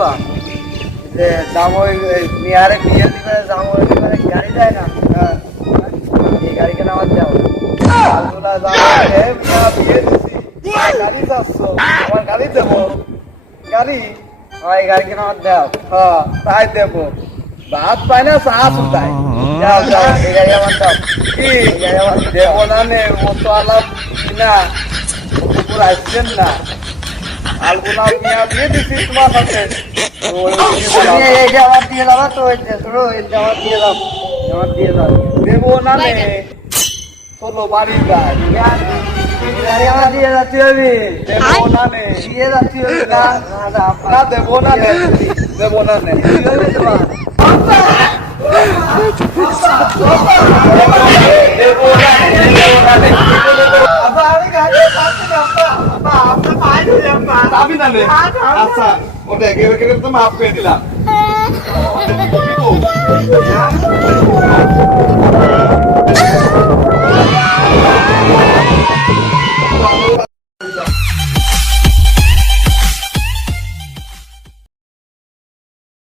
বলবা যে জামাই মিয়ারে বিয়ে দিবে জামাই দিবে গাড়ি দেয় না এই গাড়িকে নামাজ দাও আল্লাহ জামাই মিয়া বিয়ে দিছি গাড়ি যাচ্ছ আমার গাড়ি দেবো গাড়ি এই গাড়িকে নামাজ দাও হ্যাঁ তাই দেবো ভাত পায় না চা শুধাই যাও যাও এই গাড়ি আমার দাও কি গাড়ি আমার দেবো না নে ও তো আলাপ না পুরো আসছেন না আলগুনা মিয়া বিয়ে দিছি তোমার সাথে এই জামাত দিয়ে দাও তো এই জামাত দিয়ে দাও জামাত দিয়ে দাও দেবো না নে চলো বাড়ি যাই গাড়ি আমার দিয়ে যাচ্ছি আমি দেবো না নে দিয়ে যাচ্ছি না দেবো না নে দেবো না নে আচ্ছা ওটা একেবারে তো মাফ করে দিলাম